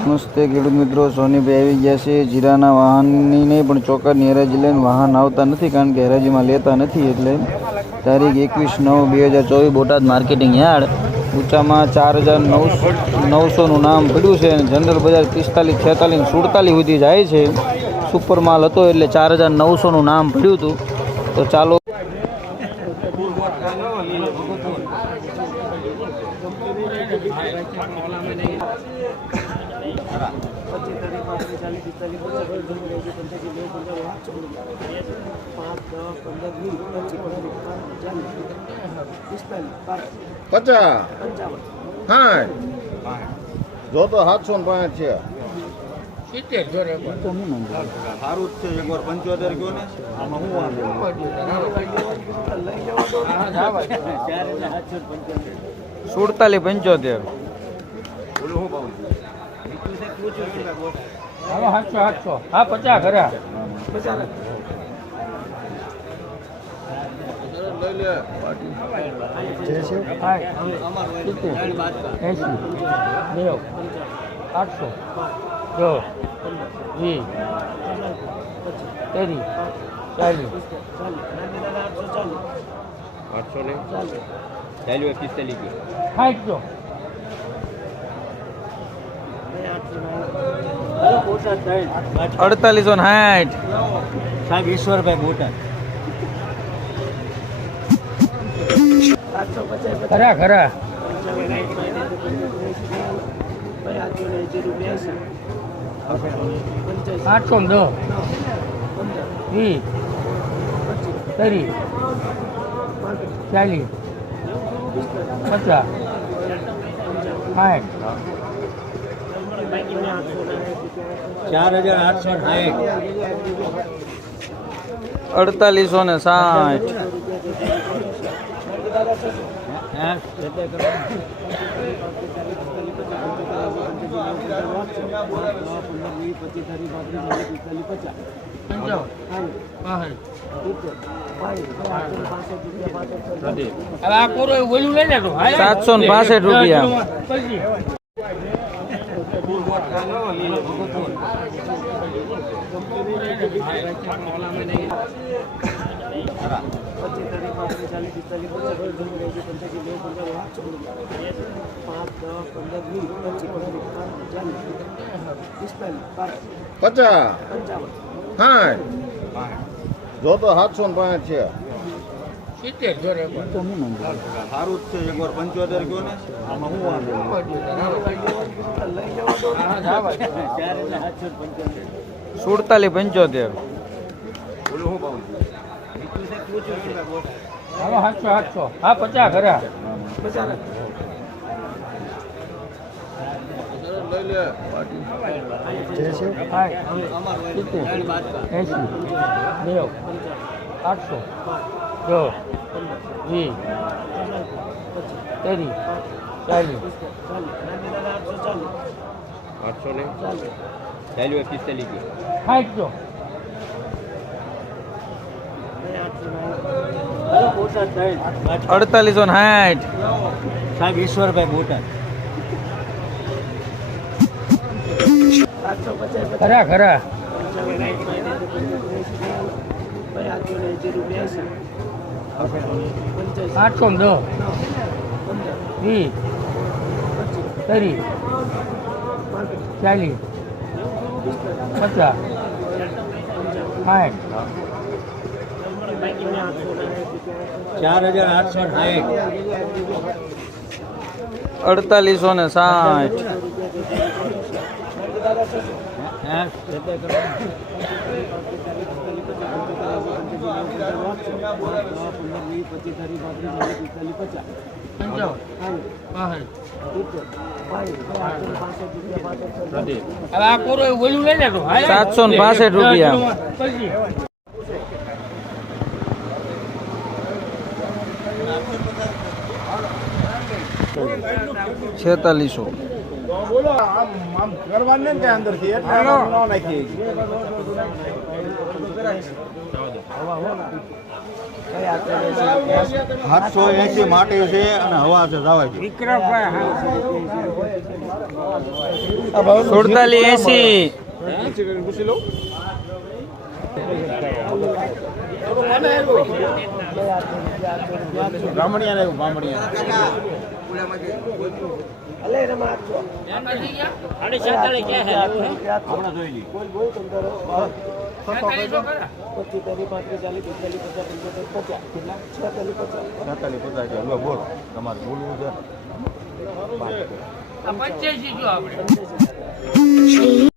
નમસ્તે ખેડૂત મિત્રો, સોનીભાઈ આવી ગયા છે. જીરાના વાહનની નહીં પણ ચોક્કસની હરાજી લઈને વાહન આવતા નથી, કારણ કે હરાજીમાં લેતા નથી એટલે તારીખ એકવીસ નવ બે હજાર ચોવીસ બોટાદ માર્કેટિંગ યાર્ડ. ઊંચામાં ચાર હજાર નવસો, નવસોનું નામ પડ્યું છે અને જનરલ બજાર પિસ્તાલીસ, છેતાલીસ, સુડતાલીસ સુધી જાય છે. સુપર માલ હતો એટલે ચાર હજાર નવસોનું નામ પડ્યું હતું. તો ચાલો પચાસ. હા જો તો સાતસો ને પાંચ છે. સારું જ છે એકવાર પંચોતેર કયો ને. આમાં શું વાંધો સુડતાલીસ પંચોતેર. ભાવ સાતસો સાતસો હા પચાસ ખરા સાઠ આઠસો. દસ. વીસ. ત્રીસ ચાલીસ. આઠસો ને? ચાલ્યું પિસ્તાલીસ કયો સાઠસો અડતાલીસો સાઠ સાહેબ ઈશ્વરભાઈ બોટાદ ખરા ખરા. આઠસો દસ. વીસ ત્રીસ ચાલીસ. પચાસ. સાઠ. ચાર હજાર આઠસો સાઠ અડતાલીસો ને સાઠ હવે આ કોરો એવું બોલ્યું લઈ લે તું સાતસો ને પાસઠ રૂપિયા. પછી પચાસ હા જો તો સાતસો ને પાંચ છે સિત્તેર જોડે સારું જ છે એકવાર પંચોતેર કયો ને? આમાં હું વાંધો સુડતાલીસ પંચોતેર. ભાવ હાલો સાતસો સાતસો હા પચાસ ખરા આઠસો. દસ વીસ ત્રીસ ચાલીસ આઠસો ને? ચાલ્યું પિસ્તાલીસ કયો સાઠસો અડતાલીસો ને સાઠ સાહેબ ઈશ્વરભાઈ બોટાદ ખરા ખરા. આઠસો ને દસ. વીસ. ત્રીસ. ચાલીસ. પચાસ. સાઠ. ચાર હજાર આઠસો સાઠ અડતાલીસો ને સાઠ. સાતસો ને પાસઠ રૂપિયા. છેતાલીસો બોલો, આમ આમ કરવાનું ને ત્યાં અંદરથી એટલે નાખીએ સાતસો એસી માટી છે અને હવા છે જવા સુડતાલીસ એસી. બ્રાહ્મણિયા ને બ્રાહ્મણિયા. લઈએ. છેતાલીસ પચાસ. હવે બોલ. તમારે બોલવું છે. પંચ્યાસી જો આપણે.